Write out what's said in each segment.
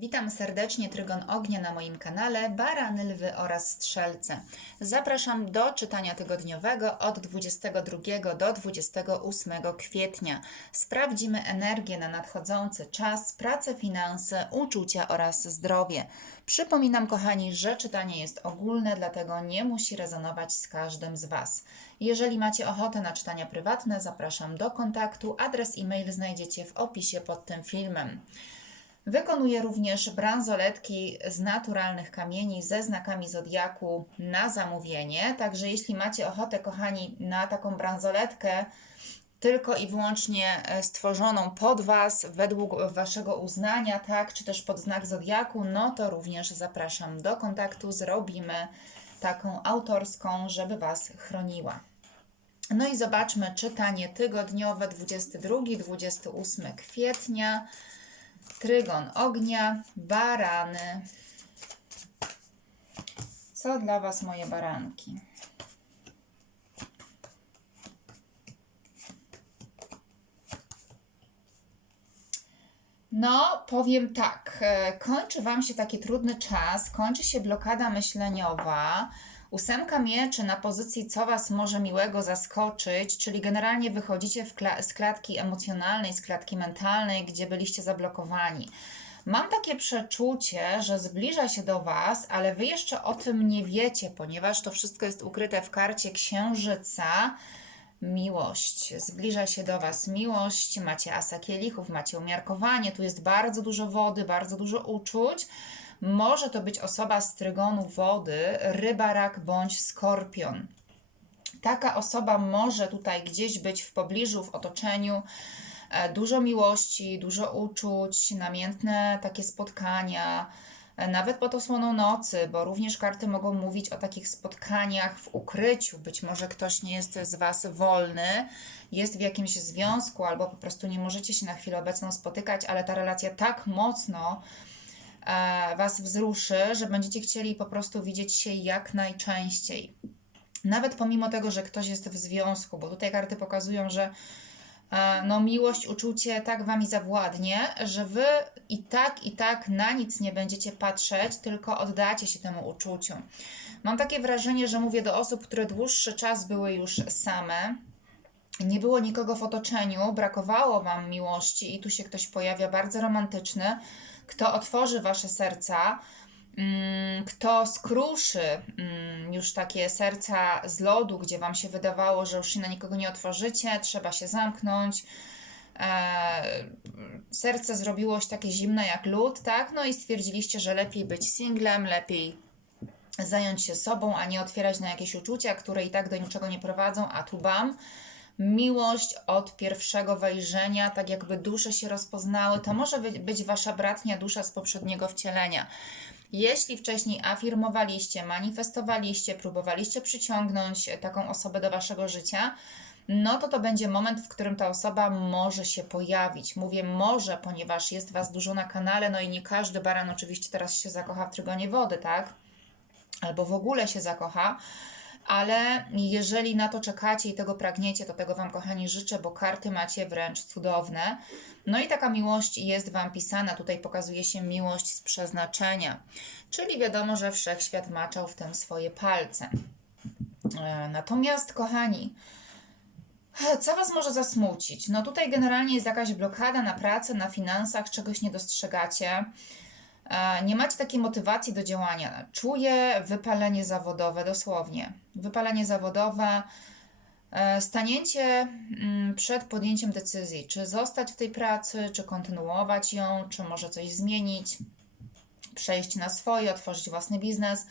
Witam serdecznie Trygon Ognia na moim kanale Barany, Lwy oraz Strzelce. Zapraszam do czytania tygodniowego od 22 do 28 kwietnia. Sprawdzimy energię na nadchodzący czas, pracę, finanse, uczucia oraz zdrowie. Przypominam, kochani, że czytanie jest ogólne, dlatego nie musi rezonować z każdym z Was. Jeżeli macie ochotę na czytania prywatne, zapraszam do kontaktu. Adres e-mail znajdziecie w opisie pod tym filmem. Wykonuję również bransoletki z naturalnych kamieni ze znakami zodiaku na zamówienie. Także jeśli macie ochotę, kochani, na taką bransoletkę tylko i wyłącznie e, stworzoną pod Was, według Waszego uznania, tak, czy też pod znak zodiaku, no to również zapraszam do kontaktu. Zrobimy taką autorską, żeby Was chroniła. No i zobaczmy czytanie tygodniowe 22-28 kwietnia. Trygon ognia, barany. Co dla Was moje baranki? No, powiem tak, e, kończy Wam się taki trudny czas, kończy się blokada myśleniowa. Ósemka mieczy na pozycji, co Was może miłego zaskoczyć, czyli generalnie wychodzicie kla z klatki emocjonalnej, z klatki mentalnej, gdzie byliście zablokowani. Mam takie przeczucie, że zbliża się do Was, ale Wy jeszcze o tym nie wiecie, ponieważ to wszystko jest ukryte w karcie Księżyca. Miłość. Zbliża się do Was miłość, macie asa kielichów, macie umiarkowanie, tu jest bardzo dużo wody, bardzo dużo uczuć. Może to być osoba z trygonu wody, rybarak bądź skorpion. Taka osoba może tutaj gdzieś być w pobliżu, w otoczeniu. E, Dużo miłości, dużo uczuć, namiętne takie spotkania, e, nawet pod osłoną nocy, bo również karty mogą mówić o takich spotkaniach w ukryciu. Być może ktoś nie jest z Was wolny, jest w jakimś związku, albo po prostu nie możecie się na chwilę obecną spotykać, ale ta relacja tak mocno Was wzruszy, że będziecie chcieli po prostu widzieć się jak najczęściej. Nawet pomimo tego, że ktoś jest w związku, bo tutaj karty pokazują, że e, no, miłość, uczucie tak Wami zawładnie, że Wy i tak, i tak na nic nie będziecie patrzeć, tylko oddacie się temu uczuciu. Mam takie wrażenie, że mówię do osób, które dłuższy czas były już same, nie było nikogo w otoczeniu, brakowało Wam miłości i tu się ktoś pojawia bardzo romantyczny, kto otworzy Wasze serca, mm, kto skruszy mm, już takie serca z lodu, gdzie Wam się wydawało, że już się na nikogo nie otworzycie, trzeba się zamknąć. E, serce zrobiło się takie zimne jak lód, tak? No i stwierdziliście, że lepiej być singlem, lepiej zająć się sobą, a nie otwierać na jakieś uczucia, które i tak do niczego nie prowadzą, a tu bam. Miłość od pierwszego wejrzenia, tak jakby dusze się rozpoznały, to może być- wasza bratnia dusza z poprzedniego wcielenia. Jeśli wcześniej afirmowaliście, manifestowaliście, próbowaliście przyciągnąć taką osobę do waszego życia, no to to będzie moment, w którym ta osoba może się pojawić. Mówię może, ponieważ jest was dużo na kanale, no i nie każdy baran oczywiście teraz się zakocha w trygonie wody, tak? Albo w ogóle się zakocha. Ale jeżeli na to czekacie i tego pragniecie, to tego Wam, kochani, życzę, bo karty macie wręcz cudowne. No i taka miłość jest Wam pisana. Tutaj pokazuje się miłość z przeznaczenia. Czyli wiadomo, że wszechświat maczał w tym swoje palce. E, Natomiast, kochani, co Was może zasmucić? No tutaj generalnie jest jakaś blokada na pracę, na finansach, czegoś nie dostrzegacie. E, Nie macie takiej motywacji do działania. Czuję wypalenie zawodowe, dosłownie. Wypalenie zawodowe, e, stanięcie mm, przed podjęciem decyzji, czy zostać w tej pracy, czy kontynuować ją, czy może coś zmienić, przejść na swoje, otworzyć własny biznes.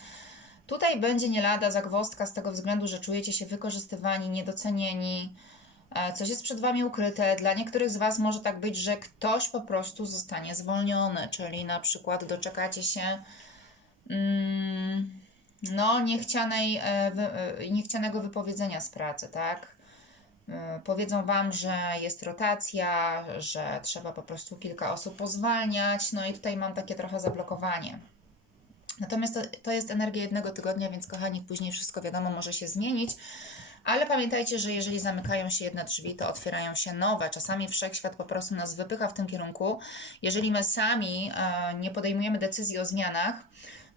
Tutaj będzie nie lada zagwozdka z tego względu, że czujecie się wykorzystywani, niedocenieni, coś jest przed Wami ukryte. Dla niektórych z Was może tak być, że ktoś po prostu zostanie zwolniony, czyli na przykład doczekacie się mm, no, niechcianej, e, wy, e, niechcianego wypowiedzenia z pracy, tak? E, Powiedzą Wam, że jest rotacja, że trzeba po prostu kilka osób pozwalniać, no i tutaj mam takie trochę zablokowanie. Natomiast to, to jest energia jednego tygodnia, więc kochani, później wszystko wiadomo może się zmienić. Ale pamiętajcie, że jeżeli zamykają się jedne drzwi, to otwierają się nowe. Czasami wszechświat po prostu nas wypycha w tym kierunku. Jeżeli my sami e, nie podejmujemy decyzji o zmianach,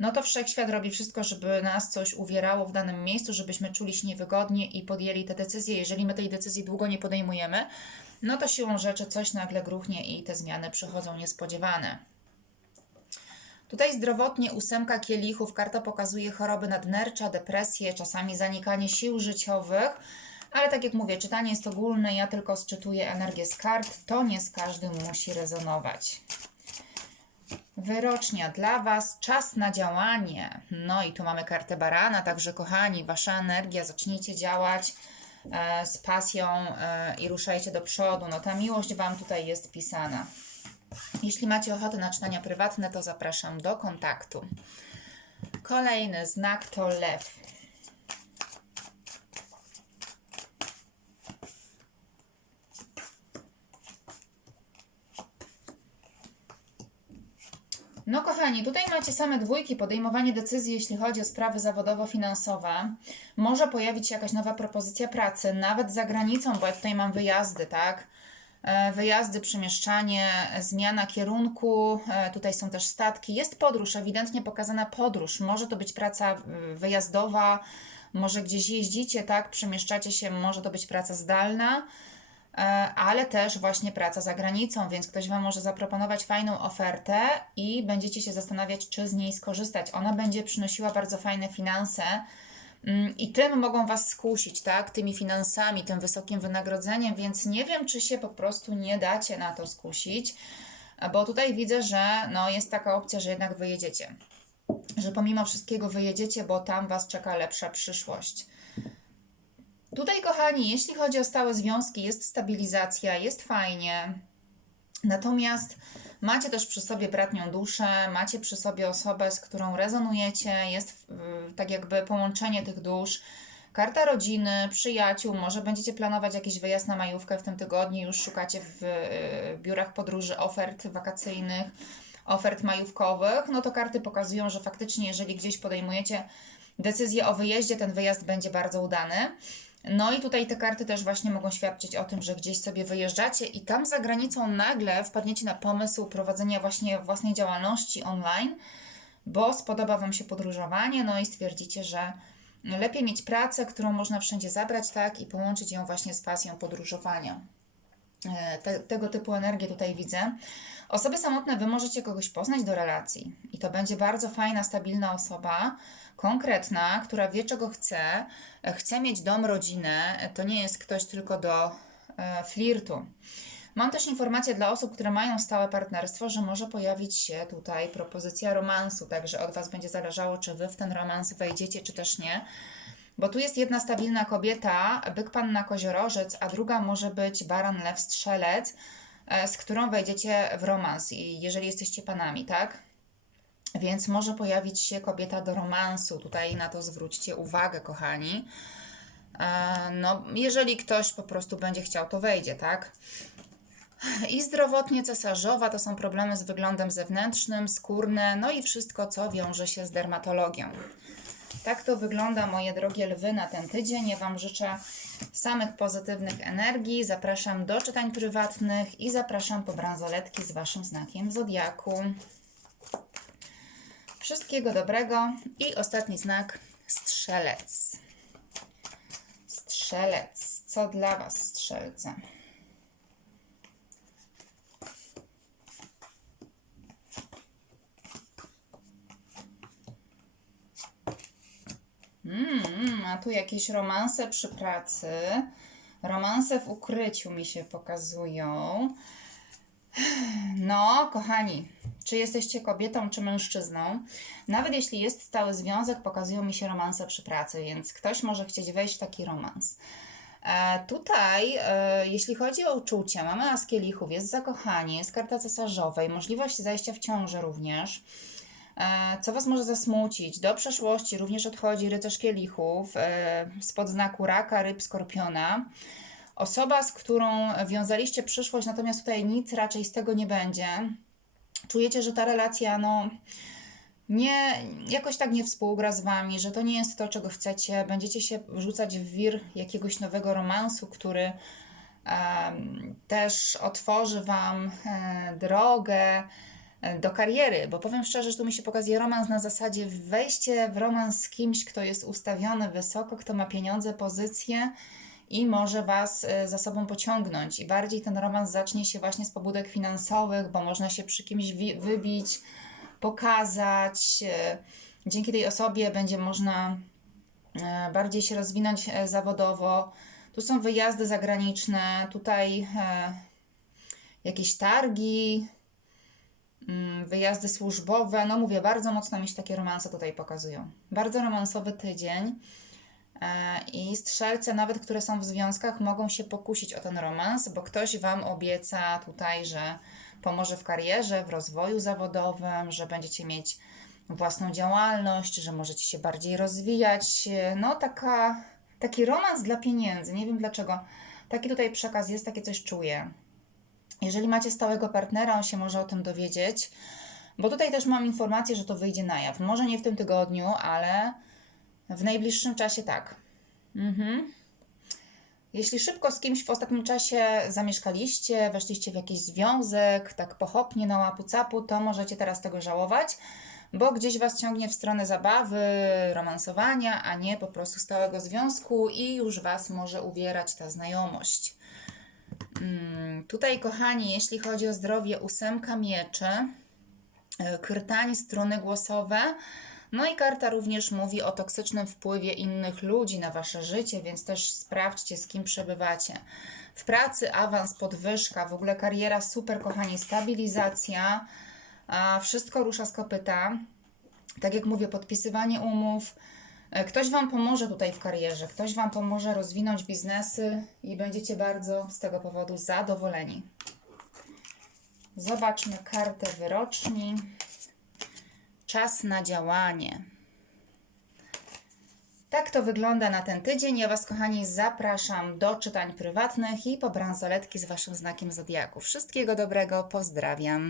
no to wszechświat robi wszystko, żeby nas coś uwierało w danym miejscu, żebyśmy czuli się niewygodnie i podjęli te decyzje. Jeżeli my tej decyzji długo nie podejmujemy, no to siłą rzeczy coś nagle gruchnie i te zmiany przychodzą niespodziewane. Tutaj zdrowotnie ósemka kielichów, karta pokazuje choroby nadnercza, depresję, czasami zanikanie sił życiowych, ale tak jak mówię, czytanie jest ogólne, ja tylko sczytuję energię z kart, to nie z każdym musi rezonować. Wyrocznia dla Was, czas na działanie. No i tu mamy kartę barana, także kochani, Wasza energia, zacznijcie działać e, z pasją e, i ruszajcie do przodu. No ta miłość Wam tutaj jest pisana. Jeśli macie ochotę na czytania prywatne, to zapraszam do kontaktu. Kolejny znak to lew. No kochani, tutaj macie same dwójki, podejmowanie decyzji, jeśli chodzi o sprawy zawodowo-finansowe. Może pojawić się jakaś nowa propozycja pracy, nawet za granicą, bo ja tutaj mam wyjazdy, tak? E, wyjazdy, przemieszczanie, zmiana kierunku, e, tutaj są też statki. Jest podróż, ewidentnie pokazana podróż. Może to być praca e, wyjazdowa, może gdzieś jeździcie, tak? Przemieszczacie się, może to być praca zdalna ale też właśnie praca za granicą, więc ktoś Wam może zaproponować fajną ofertę i będziecie się zastanawiać, czy z niej skorzystać. Ona będzie przynosiła bardzo fajne finanse i tym mogą Was skusić, tak? Tymi finansami, tym wysokim wynagrodzeniem, więc nie wiem, czy się po prostu nie dacie na to skusić, bo tutaj widzę, że no, jest taka opcja, że jednak wyjedziecie. Że pomimo wszystkiego wyjedziecie, bo tam Was czeka lepsza przyszłość. Tutaj, kochani, jeśli chodzi o stałe związki, jest stabilizacja, jest fajnie. Natomiast macie też przy sobie bratnią duszę, macie przy sobie osobę, z którą rezonujecie, jest tak jakby połączenie tych dusz. Karta rodziny, przyjaciół, może będziecie planować jakiś wyjazd na majówkę w tym tygodniu, już szukacie w biurach podróży ofert wakacyjnych, ofert majówkowych, no to karty pokazują, że faktycznie jeżeli gdzieś podejmujecie decyzję o wyjeździe, ten wyjazd będzie bardzo udany. No i tutaj te karty też właśnie mogą świadczyć o tym, że gdzieś sobie wyjeżdżacie i tam za granicą nagle wpadniecie na pomysł prowadzenia właśnie własnej działalności online, bo spodoba Wam się podróżowanie, no i stwierdzicie, że lepiej mieć pracę, którą można wszędzie zabrać, tak, i połączyć ją właśnie z pasją podróżowania. E, te, tego typu energię tutaj widzę. Osoby samotne, Wy możecie kogoś poznać do relacji i to będzie bardzo fajna, stabilna osoba, konkretna, która wie, czego chce, chce mieć dom, rodzinę, to nie jest ktoś tylko do e, flirtu. Mam też informację dla osób, które mają stałe partnerstwo, że może pojawić się tutaj propozycja romansu, także od Was będzie zależało, czy Wy w ten romans wejdziecie, czy też nie. Bo tu jest jedna stabilna kobieta, byk panna koziorożec, a druga może być baran lew strzelec, e, z którą wejdziecie w romans, jeżeli jesteście panami, tak? Więc może pojawić się kobieta do romansu. Tutaj na to zwróćcie uwagę, kochani. E, no, jeżeli ktoś po prostu będzie chciał, to wejdzie, tak? I zdrowotnie cesarzowa to są problemy z wyglądem zewnętrznym, skórne, no i wszystko, co wiąże się z dermatologią. Tak to wygląda, moje drogie lwy, na ten tydzień. Ja Wam życzę samych pozytywnych energii. Zapraszam do czytań prywatnych i zapraszam po bransoletki z Waszym znakiem zodiaku. Wszystkiego dobrego i ostatni znak strzelec. Strzelec. Co dla Was, strzelce? Mm, a tu jakieś romanse przy pracy. Romanse w ukryciu mi się pokazują. No, kochani, czy jesteście kobietą, czy mężczyzną. Nawet jeśli jest stały związek, pokazują mi się romanse przy pracy, więc ktoś może chcieć wejść w taki romans. E, tutaj, e, jeśli chodzi o uczucie, mamy as kielichów, jest zakochanie, jest karta cesarzowej, możliwość zajścia w ciąży również. E, co Was może zasmucić? Do przeszłości również odchodzi rycerz kielichów e, spod znaku raka, ryb, skorpiona. Osoba, z którą wiązaliście przyszłość, natomiast tutaj nic raczej z tego nie będzie czujecie, że ta relacja, no, nie, jakoś tak nie współgra z wami, że to nie jest to, czego chcecie. Będziecie się wrzucać w wir jakiegoś nowego romansu, który em, też otworzy wam e, drogę e, do kariery, bo powiem szczerze, że tu mi się pokazuje romans na zasadzie wejście w romans z kimś, kto jest ustawiony wysoko, kto ma pieniądze, pozycje i może Was e, za sobą pociągnąć. I bardziej ten romans zacznie się właśnie z pobudek finansowych, bo można się przy kimś wybić, pokazać. e, Dzięki tej osobie będzie można e, bardziej się rozwinąć e, zawodowo. Tu są wyjazdy zagraniczne, tutaj e, jakieś targi, wyjazdy służbowe. No mówię, bardzo mocno mi się takie romanse tutaj pokazują. Bardzo romansowy tydzień. E, I strzelce, nawet które są w związkach, mogą się pokusić o ten romans, bo ktoś Wam obieca tutaj, że pomoże w karierze, w rozwoju zawodowym, że będziecie mieć własną działalność, że możecie się bardziej rozwijać. No, taka, taki romans dla pieniędzy. Nie wiem dlaczego. Taki tutaj przekaz jest, takie coś czuję. Jeżeli macie stałego partnera, on się może o tym dowiedzieć, bo tutaj też mam informację, że to wyjdzie na jaw. Może nie w tym tygodniu, ale w najbliższym czasie tak. Mhm. Jeśli szybko z kimś w ostatnim czasie zamieszkaliście, weszliście w jakiś związek, tak pochopnie na łapu capu, to możecie teraz tego żałować, bo gdzieś Was ciągnie w stronę zabawy, romansowania, a nie po prostu stałego związku i już Was może uwierać ta znajomość. Mm, tutaj, kochani, jeśli chodzi o zdrowie, ósemka mieczy, e, krtań, struny głosowe. No i karta również mówi o toksycznym wpływie innych ludzi na wasze życie, więc też sprawdźcie, z kim przebywacie. W pracy awans, podwyżka, w ogóle kariera super, kochani, stabilizacja, wszystko rusza z kopyta. Tak jak mówię, podpisywanie umów. E, Ktoś Wam pomoże tutaj w karierze, ktoś Wam pomoże rozwinąć biznesy i będziecie bardzo z tego powodu zadowoleni. Zobaczmy kartę wyroczni. Czas na działanie. Tak to wygląda na ten tydzień. Ja Was, kochani, zapraszam do czytań prywatnych i po bransoletki z Waszym znakiem zodiaku. Wszystkiego dobrego, pozdrawiam.